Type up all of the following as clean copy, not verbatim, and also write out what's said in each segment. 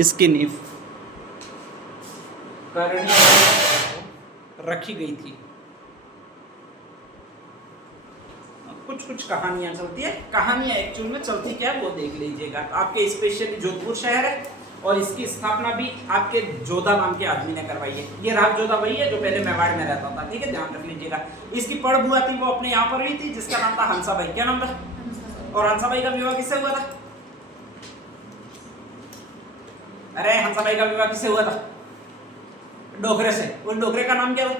इसकी नींव करणी रखी गई थी। कुछ कुछ कहानियां चलती है, कहानियां एक्चुअल में चलती क्या है वो देख लीजिएगा। आपके स्पेशली जोधपुर शहर है और इसकी स्थापना भी आपके जोधा नाम के आदमी ने करवाई है। ये राज जोधा वही है जो पहले मेवाड़ में रहता था, ठीक है, ध्यान रख लीजिएगा। इसकी पड़ बुआ थी वो अपने यहाँ पर हुई थी, जिसका नाम था हंसाबाई। क्या नाम था? और हंसाबाई का विवाह किससे हुआ था? अरे हंसाबाई का विवाह किससे हुआ था? डोकरे से। उस डोकरे का नाम क्या था?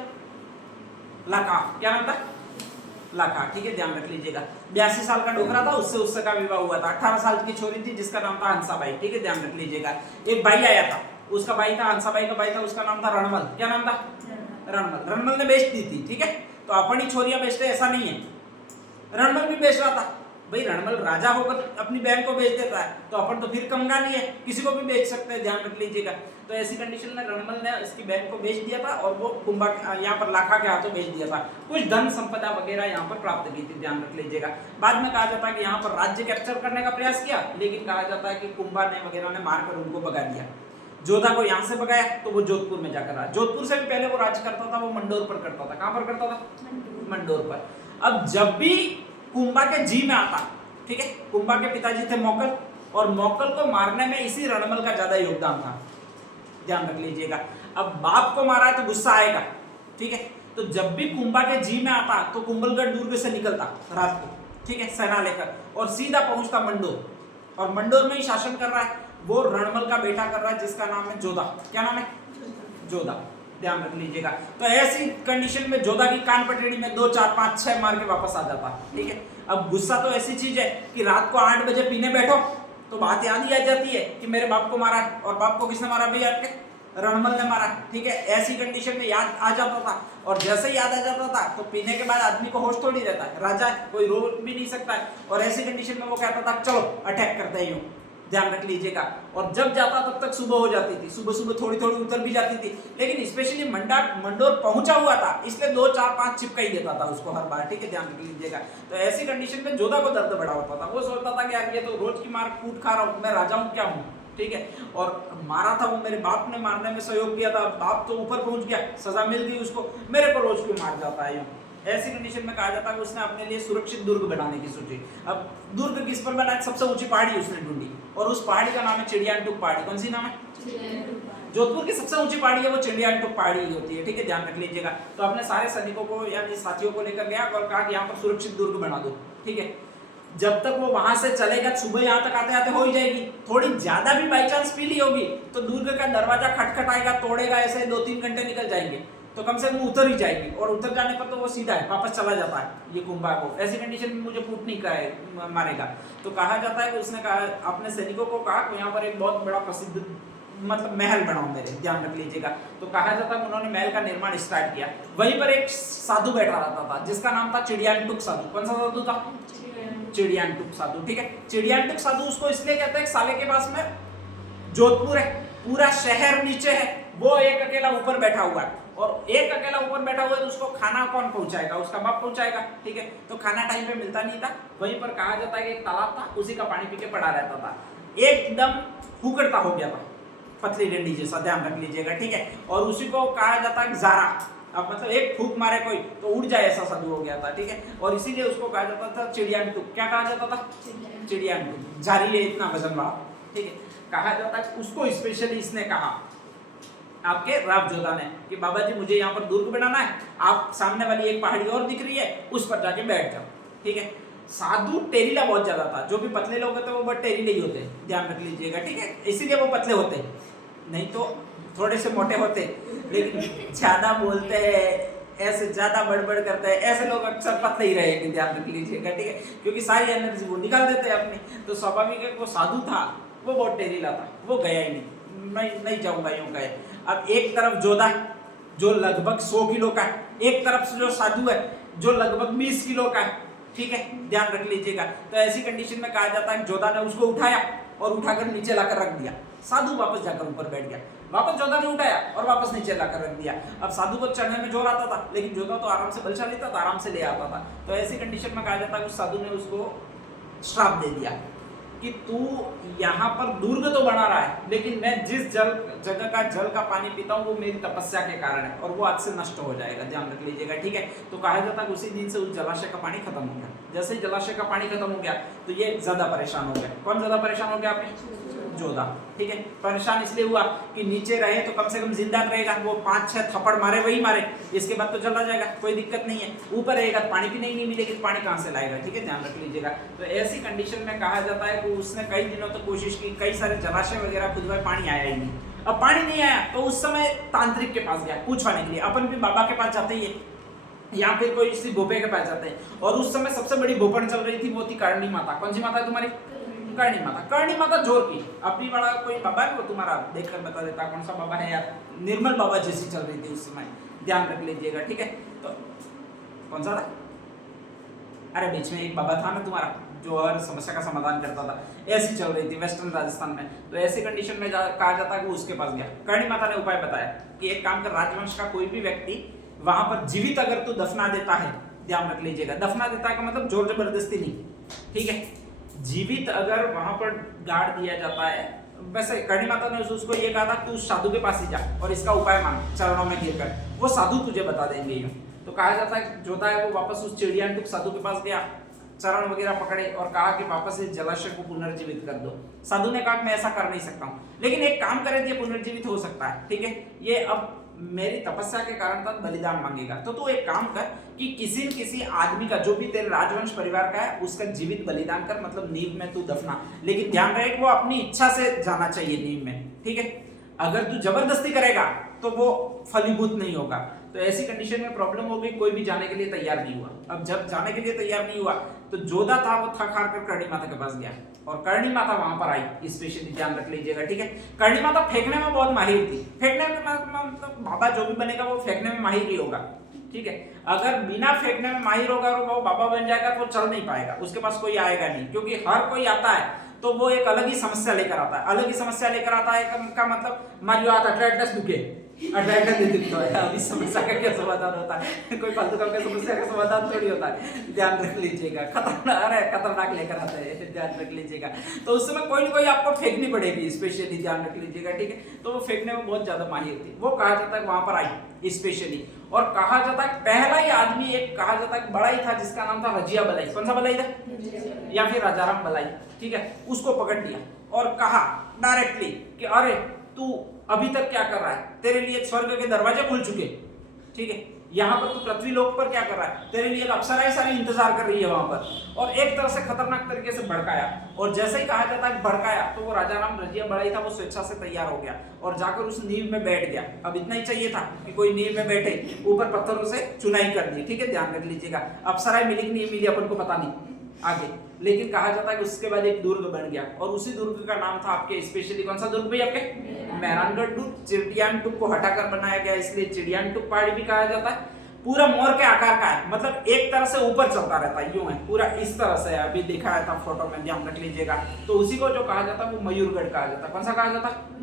लाखा। क्या नाम था? लाखा, ठीक है, ध्यान रख लीजिएगा। 82 साल का डोकरा था, उससे उसका विवाह हुआ था। 18 साल की छोरी थी जिसका नाम था हंसाबाई, ठीक है, ध्यान रख लीजिएगा। एक भाई आया था, उसका भाई था हंसाबाई का भाई था, उसका नाम था रणमल। क्या नाम था? रणमल। रणमल ने बेच दी थी, ठीक है। तो अपन ही छोरियां बेचते ऐसा नहीं है, रणमल भी बेच रहा था। भाई रणमल राजा होकर अपनी बहन को बेच देता है तो अपन तो फिर कमगा नहीं है, किसी को भी बेच सकते हैं, ध्यान रख लीजिएगा। तो ऐसी कंडीशन में रणमल ने इसकी बहन को बेच दिया था और वो कुंभा यहाँ पर लाखा के हाथों बेच दिया था। कुछ धन संपदा वगैरह यहाँ पर प्राप्त की थी, ध्यान रख लीजिएगा। बाद में कहा जाता है कि यहाँ पर राज्य कैप्चर करने का प्रयास किया, लेकिन कहा जाता है कि कुंभा ने वगैरह ने मारकर उनको भगा दिया। जोधा को यहाँ से भगाया तो वो जोधपुर में जाकर रहा। जोधपुर से भी पहले वो राज्य करता था, वो मंडोर पर करता था। कहाँ पर करता था? मंडोर पर। अब जब भी कुंभा के जी में आता, ठीक है, कुंभा के पिताजी थे मौकल, और मौकल को मारने में इसी रणमल का ज्यादा योगदान था, ध्यान रख लीजिएगा। अब बाप को मारा है तो गुस्सा आएगा, ठीक है। तो जब भी कुंभा के जी में आता तो कुंभलगढ़ दुर्ग से निकलता रात को, ठीक है, सेना लेकर, और सीधा पहुंचता मंडोर, और मंडोर में ही शासन कर रहा है वो रणमल का बेटा कर रहा है जिसका नाम है जोधा। क्या नाम है? जोधा, ध्यान रख लीजिएगा। तो ऐसी कंडीशन में जोधा की कान पटड़ी में 2 4 5 6 मार के वापस आ जाता, ठीक है। अब गुस्सा तो ऐसी चीज है कि रात को 8 बजे पीने बैठो तो बात याद ही आ जाती है कि मेरे बाप को मारा है, और बाप को किसने मारा भैया? आपके रणमल ने मारा, ठीक है। ऐसी कंडीशन में याद आ जाता था, और जैसे ही याद आ जाता था तो पीने के बाद आदमी को होश थोड़ी रहता है, राजा कोई रोक भी नहीं सकता है। और ऐसी कंडीशन में वो कहता था चलो अटैक करते हैं, यूं, ध्यान रख लीजिएगा। और जब जाता तब तक सुबह हो जाती थी, सुबह सुबह थोड़ी थोड़ी उतर भी जाती थी, लेकिन स्पेशली मंडोर पहुंचा हुआ था इसलिए 2 4 5 चिपका ही देता था उसको हर बार, ठीक है, ध्यान रख लीजिएगा। तो ऐसी कंडीशन में जोधा को दर्द बड़ा होता था। वो सोचता था कि यार ये तो रोज की मार कूट खा रहा हूँ, मैं राजा हूँ क्या हूँ, ठीक है। और मारा था वो मेरे बाप ने, मारने में सहयोग किया था, बाप तो ऊपर पहुंच गया, सजा मिल गई उसको, मेरे को रोज क्यों मार जाता है यूं। ऐसी कंडीशन में कहा जाता है कि उसने अपने लिए सुरक्षित दुर्ग बनाने की सोची। अब दुर्ग किस पर बनाया? सबसे ऊंची पहाड़ी उसने ढूंढी, और उस पहाड़ी का नाम है चिड़ियानटुक पहाड़ी। कौन सी नाम है? जोधपुर की सबसे ऊंची पहाड़ी है वो चिड़ियानटुक पहाड़ी होती है, ठीक है, ध्यान रख लीजिएगा। तो अपने सारे सैनिकों को या साथियों को लेकर गया और कहा कि यहाँ पर सुरक्षित दुर्ग बना दो, ठीक है। जब तक वो वहां से चलेगा सुबह यहाँ तक आते आते हो ही जाएगी, थोड़ी ज्यादा भी बाई चांस पी ली होगी तो दुर्ग का दरवाजा खटखटाएगा, तोड़ेगा, ऐसे 2-3 घंटे निकल जाएंगे, तो कम से कम उतर ही जाएगी। और उतर जाने पर तो वो सीधा है वापस चला जाता है ये कुंभा को। ऐसी कंडीशन में मुझे फूट नहीं का मारेगा। तो कहा जाता है कि उसने कहा अपने सैनिकों को कहा कि यहाँ पर एक बहुत बड़ा प्रसिद्ध मतलब महल बनाओ मेरे, ध्यान रख लीजिएगा। तो कहा जाता है उन्होंने महल का निर्माण स्टार्ट किया। वहीं पर एक साधु बैठा रहता था जिसका नाम था चिड़ियानटुक साधु। कौन सा साधु था? चिड़ियानटुक साधु, ठीक है। चिड़ियानटुक साधु उसको इसलिए कहते हैं साले के पास में जोधपुर है, पूरा शहर नीचे है, वो एक अकेला ऊपर बैठा हुआ है, और एक अकेला ऊपर बैठा हुआ है तो उसको खाना कौन पहुंचाएगा? उसका बाप पहुंचाएगा, ठीक है। तो खाना टाइम पे मिलता नहीं था। वहीं पर कहा जाता है कि एक तालाब था, उसी का पानी पी के पड़ा रहता था, एकदम हुकड़ता हो गया था, पतली डंडी जैसा, ध्यान रख लीजिएगा, ठीक है। और उसी को कहा जाता है जारा। अब मतलब एक फूक मारे कोई तो उड़ जाए ऐसा साधु हो गया था, ठीक है। और इसीलिए उसको कहा जाता था चिड़ियानटुक। क्या कहा जाता था? चिड़ियानटुक, जारी है इतना वजन वाला, ठीक है। कहा जाता है उसको स्पेशली इसने कहा आपके राव जोधा ने कि बाबा जी मुझे यहाँ पर दुर्ग बनाना है, आप सामने वाली एक पहाड़ी और दिख रही है उस पर जाके बैठ जाओ, ठीक है। साधु टेरीला बहुत ज्यादा था, जो भी पतले लोग होते हैं वो बहुत टेरीले ही होते हैं, ध्यान रख लीजिएगा, ठीक है। इसीलिए वो पतले होते हैं, नहीं तो थोड़े से मोटे होते, लेकिन ज्यादा बोलते हैं, ऐसे ज्यादा बड़बड़ करते हैं, ऐसे लोग अक्सर पतले ही रहेंगे, ध्यान रख लीजिएगा, ठीक है। क्योंकि सारी एनर्जी वो निकाल देते हैं अपनी। तो स्वाभाविक है वो साधु था, वो बहुत टेरीला था, वो गया ही नहीं, नहीं जाऊंगा यूं गए। अब एक तरफ जोधा जो लगभग 100 किलो का है, एक तरफ से जो साधु है जो लगभग 20 किलो का है, ठीक है, ध्यान रख लीजिएगा। तो ऐसी कंडीशन में कहा जाता है जोधा ने उसको उठाया और उठाकर नीचे लाकर रख दिया। साधु वापस जाकर ऊपर बैठ गया, वापस जोधा ने उठाया और वापस नीचे लाकर रख दिया। अब साधु को चढ़ने में जोर आता था, लेकिन जोधा तो आराम से बलशाली था, तो आराम से ले आता था। तो ऐसी कंडीशन में कहा जाता है उस साधु ने उसको श्राप दे दिया कि तू यहाँ पर दुर्ग तो बना रहा है, लेकिन मैं जिस जगह का जल का पानी पीता हूँ वो मेरी तपस्या के कारण है और वो आज से नष्ट हो जाएगा, ध्यान रख लीजिएगा, ठीक है। तो कहा जाता है उसी दिन से उस जलाशय का पानी खत्म हो गया। जैसे ही जलाशय का पानी खत्म हो गया तो ये ज्यादा परेशान हो गया। कौन ज्यादा परेशान हो गया? आपने जोधा, ठीक है। परेशान इसलिए हुआ कि नीचे रहे तो कम से कम जिंदा रहेगा, वो 5-6 थप्पड़ मारे वही मारे, इसके बाद तो चला जाएगा, कोई दिक्कत नहीं है। ऊपर रहेगा तो पानी पीने ही नहीं मिलेगी, पानी कहाँ से लाएगा, ठीक है, ध्यान रख लीजिएगा। तो ऐसी कंडीशन में कहा जाता है कि उसने कई दिनों तक कोशिश की, कई सारे जलाशय वगैरह खुदवाए, पानी आया ही नहीं। अब पानी नहीं आया तो उस समय तांत्रिक के पास गया पूछवाने के लिए। अपन भी बाबा के पास जाते ही या फिर कोई इसी भोपे के पास जाते हैं। और उस समय सबसे बड़ी भोपन चल रही थी, वो थी करणी माता। कौन सी माता है तुम्हारी? करणी माता। करणी माता जोर की अपनी बड़ा कोई बाबा है वो तुम्हारा देखकर बता देता कौन सा बाबा है यार, निर्मल बाबा जैसी चल रही थी उस समय, ध्यान रख लीजिएगा, ठीक है। तो कौन सा था? अरे बीच में एक बाबा था ना तुम्हारा जो हर समस्या का समाधान करता था, ऐसी चल रही थी वेस्टर्न राजस्थान में। तो ऐसी कंडीशन में कहा जाता है कि उसके पास गया। करणी माता ने उपाय बताया कि एक काम कर, राजवंश का कोई भी व्यक्ति वहां पर जीवित अगर तू दफना देता है, ध्यान रख लीजिएगा, दफना देता है का मतलब जोर जबरदस्ती नहीं, ठीक है, जीवित अगर वहां पर गाड़ दिया जाता है। वैसे करणी माता ने उसको ये कहा था तू साधु के पास ही जा और इसका उपाय मांग चरणों में गिरकर, वो साधु तुझे बता देंगे यूं। तो कहा जाता है जोधा है वो वापस उस चिड़ियाटुक साधु के पास गया, चरण वगैरह पकड़े और कहा कि वापस इस जलाशय को पुनर्जीवित कर दो। साधु ने कहा मैं ऐसा कर नहीं सकता हूँ, लेकिन एक काम करे तो ये पुनर्जीवित हो सकता है, ठीक है, ये अब मेरी तपस्या के कारण तक बलिदान मांगेगा। तो तू एक काम कर कि किसी आदमी का जो भी तेरे राजवंश परिवार का है उसका जीवित बलिदान कर, मतलब नींव में तू दफना, लेकिन ध्यान रहे कि वो अपनी इच्छा से जाना चाहिए नींव में, ठीक है। अगर तू जबरदस्ती करेगा तो वो फलीभूत नहीं होगा। तो ऐसी कंडीशन में प्रॉब्लम हो गई, कोई भी जाने के लिए तैयार नहीं हुआ। अब जब जाने के लिए तैयार नहीं हुआ तो जोधा था वो थक हार कर करणी माता के पास गया और करणी माता वहां पर आई, स्पेशली ध्यान रख लीजिएगा, ठीक है। करणी माता फेंकने में बहुत माहिर थी, फेंकने में मतलब बाबा जो भी बनेगा वो फेंकने में माहिर ही होगा, ठीक है। अगर बिना फेंकने में माहिर होगा और वो बाबा बन जाएगा तो वो चल नहीं पाएगा, उसके पास कोई आएगा नहीं, क्योंकि हर कोई आता है तो वो एक अलग ही समस्या लेकर आता है, अलग ही समस्या लेकर आता है का मतलब मारियो आता अट्रैक्टस दुखे अट्रैक्टर नहीं दिखता है। अभी समस्या का क्या समाधान होता है? कोई फालतू का समस्या का समाधान थोड़ी होता है, ध्यान रख लीजिएगा। खतरनाक लेकर आते हैं, ध्यान रख लीजिएगा। तो उस समय कोई ना कोई आपको फेंकनी पड़ेगी, स्पेशली ध्यान रख लीजिएगा, ठीक है। तो वो फेंकने में बहुत ज्यादा माहिर थी, वो कहा जाता है वहां पर आई स्पेशली। और कहा जाता है पहला ही आदमी एक कहा जाता है बड़ा ही था जिसका नाम था रजिया बलाई। कौन सा बलाई था? या फिर राजाराम बलाई, ठीक है। उसको पकड़ लिया और कहा डायरेक्टली कि अरे तू अभी तक क्या कर रहा है, तेरे लिए स्वर्ग के दरवाजे खुल चुके, ठीक है, यहाँ पर तू पृथ्वी लोक पर क्या कर रहा है, तेरे लिए अप्सराएं सारी इंतजार कर रही है वहां पर। और एक तरह से खतरनाक तरीके से भड़काया, और जैसे ही कहा जाता है भड़काया तो वो राजाराम रजिया बड़ाई था वो स्वेच्छा से तैयार हो गया और जाकर उस नींव में बैठ गया। अब इतना ही चाहिए था कि कोई नींव में बैठे, ऊपर पत्थरों से चुनाई कर दी, ठीक है, ध्यान रख लीजिएगा। अप्सराएं मिली कि नहीं मिली अपन को पता नहीं आगे, लेकिन कहा जाता है कि उसके बाद एक दुर्ग बन गया और उसी दुर्ग का नाम था आपके स्पेशली कौन सा दुर्ग भाई आपके? मेहरानगढ़ दुर्ग। चिड़ियाटुक को हटाकर बनाया गया इसलिए चिड़ियाटुक पहाड़ी भी कहा जाता है। पूरा मोर के आकार का है, मतलब एक तरह से ऊपर चलता रहता है, यूं है पूरा इस तरह से, अभी दिखाया था फोटो में, ध्यान रख लीजिएगा। तो उसी को जो कहा जाता है वो मयूरगढ़ कहा जाता है। कौन सा कहा जाता है?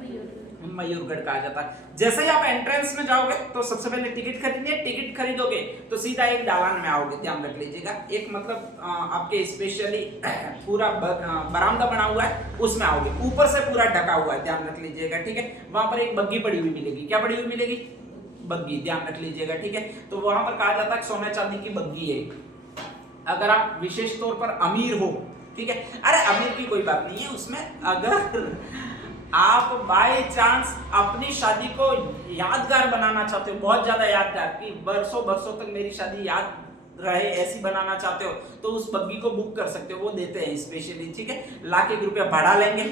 मयूरगढ़ कहा जाता है। जैसे ही आप एंट्रेंस में जाओगे तो सबसे पहले टिकट खरीदनी, टिकट खरीदोगे तो सीधा एक दालान में आओगे, ध्यान रख लीजिएगा। एक मतलब आपके स्पेशली पूरा बरामदा बना हुआ है, उसमें आओगे, ऊपर से पूरा ढका हुआ है, ध्यान रख लीजिएगा, ठीक है। वहां पर एक बग्गी पड़ी हुई मिलेगी। क्या पड़ी हुई मिलेगी? बग्गी, ध्यान रख लीजिएगा, ठीक है। तो वहां पर कहा जाता है सोने चांदी की बग्गी है। अगर आप विशेष तौर पर अमीर हो, ठीक है, अरे अमीर की कोई बात नहीं है उसमें, अगर आप बाय चांस अपनी शादी को यादगार बनाना चाहते हो, बहुत ज्यादा यादगार, कि बरसों बरसों तक मेरी शादी याद रहे ऐसी बनाना चाहते हो तो उस बग्गी को बुक कर सकते हो, वो देते हैं स्पेशली, ठीक है। लाख एक रुपया भाड़ा लेंगे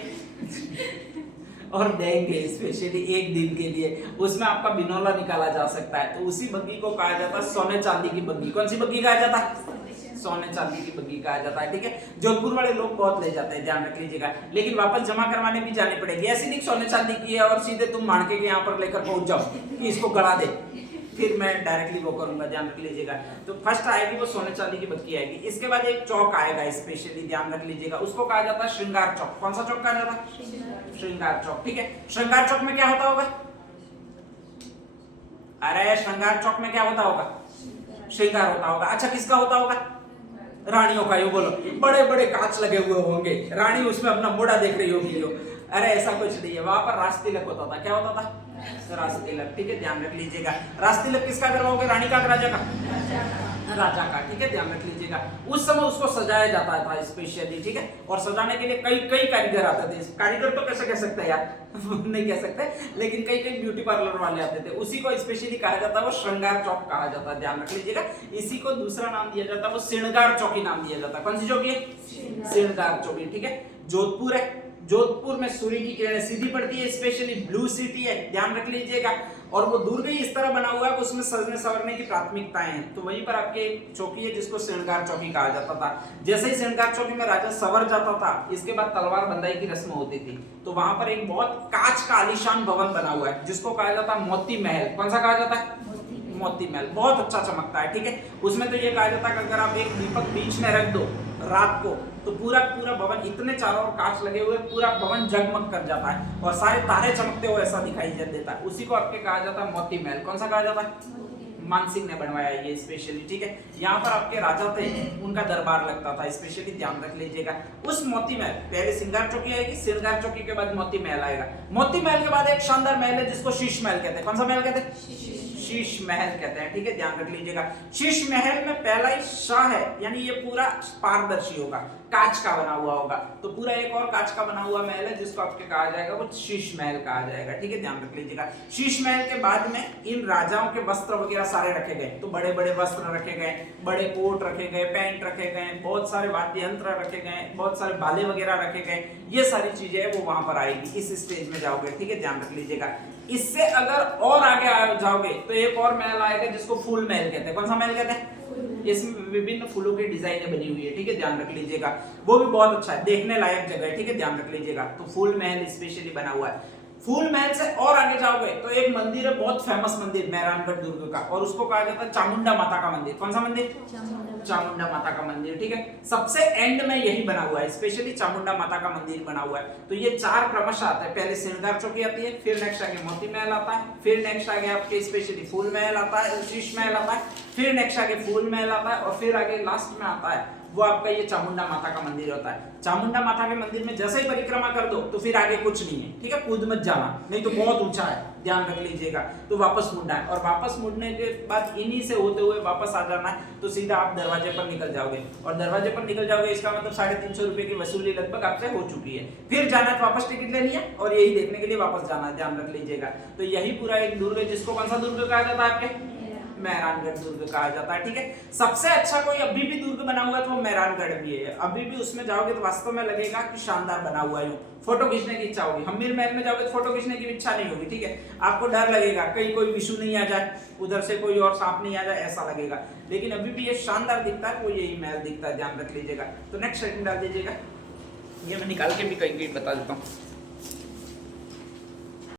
और देंगे स्पेशली एक दिन के लिए, उसमें आपका बिनौला निकाला जा सकता है। तो उसी बग्गी को कहा जाता है सोने चांदी की बग्गी। कौन सी बग्गी कहा जाता है? सोने चांदी की बग्गी कहा जाता है, ठीक है। जोधपुर वाले लोग बहुत ले जाते हैं, ध्यान रख लीजिएगा, लेकिन वापस जमा करवाने भी जानी पड़ेगी। ऐसी नहीं सोने चांदी की है और सीधे तुम माणके के यहाँ पर लेकर पहुंच जाओ कि इसको गड़ा दे, फिर मैं डायरेक्टली वो करूंगा, ध्यान रख लीजिएगा। तो फर्स्ट आएगी वो सोने चांदी की बग्गी आएगी। इसके बाद एक चौक आएगा स्पेशली, ध्यान रख लीजिएगा, उसको कहा जाता है श्रृंगार चौक। कौन सा चौक कहा जाता है? श्रृंगार चौक, ठीक है। श्रृंगार चौक में क्या होता होगा? अरे श्रृंगार चौक में क्या होता होगा? श्रृंगार होता होगा। अच्छा किसका होता होगा? रानियों का, यो बोलो बड़े बड़े कांच लगे हुए होंगे, रानी उसमें अपना मोड़ा देख रही होगी यो। अरे ऐसा कुछ नहीं है, वहां पर रास तिलक होता था। क्या होता था? रास तिलक। ठीक है, ध्यान रख लीजिएगा। रास तिलक किसका करवाओगे? रानी का, राजा का? राजा का। ठीक है, ध्यान रख लीजिएगा। उस समय उसको सजाया जाता था स्पेशली। ठीक है, और सजाने के लिए कई कई कारीगर आते थे। कारीगर तो कैसे कह सकते हैं यार नहीं कह सकते, लेकिन कई कई ब्यूटी पार्लर वाले आते थे। उसी को स्पेशली कहा जाता है वो श्रृंगार चौक कहा जाता है। ध्यान रख लीजिएगा। इसी को दूसरा नाम दिया जाता है, वो श्रृंगार चौकी नाम दिया जाता है। कौन सी चौकी है? श्रृंगार चौकी। ठीक है, जोधपुर है। जोधपुर में सूर्य की किरणें सीधी पड़ती है, स्पेशली ब्लू सिटी है। ध्यान रख लीजिएगा। और वो दुर्ग ही इस तरह बना हुआ है कि उसमें सजने संवरने की प्राथमिकताएं हैं। तो वहीं पर आपके चौकी है जिसको श्रृंगार चौकी कहा जाता था। जैसे ही श्रृंगार चौकी में राजा सवर जाता था, इसके बाद तलवार बंदाई की रस्म होती थी। तो वहां पर एक बहुत कांच का आलीशान भवन बना हुआ है जिसको कहा जाता है मोती महल। कौन सा कहा जाता है? मोती महल। बहुत अच्छा चमकता है। ठीक है, उसमें तो ये कहा जाता है कि अगर आप एक दीपक बीच में रख दो रात को, तो पूरा पूरा भवन, इतने चारों ओर कांच लगे हुए, पूरा भवन जगमग कर जाता है और सारे तारे चमकते हुए ऐसा दिखाई देता है। उसी को आपके कहा जाता है मोती महल। कौन सा कहा जाता है? मानसिंह ने बनवाया ये स्पेशली। ठीक है, यहाँ पर आपके राजा थे, उनका दरबार लगता था स्पेशली। ध्यान रख लीजिएगा। उस मोती महल, पहले श्रृंगार चौकी आएगी, श्रृंगार चौकी के बाद मोती महल आएगा। मोती महल के बाद एक शानदार महल है जिसको शीश महल कहते हैं। कौन सा महल कहते हैं? शीश महल कहते हैं। ठीक है, ध्यान रख लीजिएगा। शीश महल में पहला ही शाह है, यानी ये पूरा पारदर्शी होगा, कांच का बना हुआ होगा। तो पूरा एक और कांच का बना हुआ महल है जिसको आपके कहा जाएगा वो शीश महल कहा जाएगा। ठीक है, ध्यान रख लीजिएगा। शीश महल के बाद में इन राजाओं के वस्त्र वगैरह सारे रखे गए। तो बड़े बड़े वस्त्र रखे गए, बड़े कोट रखे गए, पैंट रखे गए, बहुत सारे वाद्य यंत्र रखे गए, बहुत सारे भाले वगैरह रखे गए। ये सारी चीजें वो वहां पर आएगी इस स्टेज में जाओगे। ठीक है, ध्यान रख लीजिएगा। इससे अगर और आगे जाओगे तो एक और महल आएगा जिसको फूल महल कहते हैं। कौन सा महल कहते हैं? इसमें विभिन्न फूलों की डिजाइनें बनी हुई है। ठीक है, ध्यान रख लीजिएगा। वो भी बहुत अच्छा है, देखने लायक जगह है। ठीक है, ध्यान रख लीजिएगा। तो फूल महल स्पेशली बना हुआ है। फूल महल से और आगे जाओगे तो एक मंदिर है, बहुत फेमस मंदिर, मेहरानगढ़ दुर्ग का, और उसको कहा जाता है चामुंडा माता का मंदिर। कौन सा मंदिर? चामुंडा माता का मंदिर। ठीक है, सबसे एंड में यही बना हुआ है, स्पेशली चामुंडा माता का मंदिर बना हुआ है। तो ये चार क्रमशः आता है। पहले श्रृंगार चौकी आती है, फिर नेक्स्ट आगे मोती महल आता है, फिर नेक्स्ट आगे आपके स्पेशली फूल महल आता है, शीश महल आता है, फिर नेक्स्ट आगे फूल महल आता है, और फिर आगे लास्ट में आता है वो आपका ये चामुंडा माता का मंदिर होता है। चामुंडा माता के मंदिर में जैसे ही परिक्रमा कर दो तो फिर आगे कुछ नहीं है। ठीक है, कूद मत जाना, नहीं तो बहुत ऊंचा है, ध्यान रख लीजिएगा। तो वापस मुड़ना है, और वापस मुड़ने के बाद इन्हीं से होते हुए वापस आ जाना है। तो सीधा आप दरवाजे पर निकल जाओगे, और दरवाजे पर निकल जाओगे इसका मतलब 350 रुपए की वसूली लगभग आपसे हो चुकी है। फिर जाना है, वापस टिकट लेनी है और यही देखने के लिए वापस जाना है। ध्यान रख लीजिएगा। तो यही पूरा एक दुर्ग है जिसको कौन सा दुर्ग कहा जाता है? आपके मेहरानगढ़ दुर्ग कहा जाता है। ठीक है, सबसे अच्छा कोई अभी भी दुर्ग बना हुआ है तो वो मेहरानगढ़ भी है। अभी भी उसमें जाओगे तो वास्तव में लगेगा कि शानदार बना हुआ है, फोटो खींचने की इच्छा होगी। हमीर महल में जाओगे तो फोटो खींचने की इच्छा नहीं होगी। ठीक है, आपको डर लगेगा कहीं कोई विषु नहीं आ जाए, उधर से कोई और सांप नहीं आ जाए, ऐसा लगेगा। लेकिन अभी भी ये शानदार दिखता है, वो यही महल दिखता है। ध्यान रख लीजिएगा। तो नेक्स्ट सेटिंग डाल दीजिएगा। ये मैं निकाल के भी कहीं कहीं बता देता हूँ।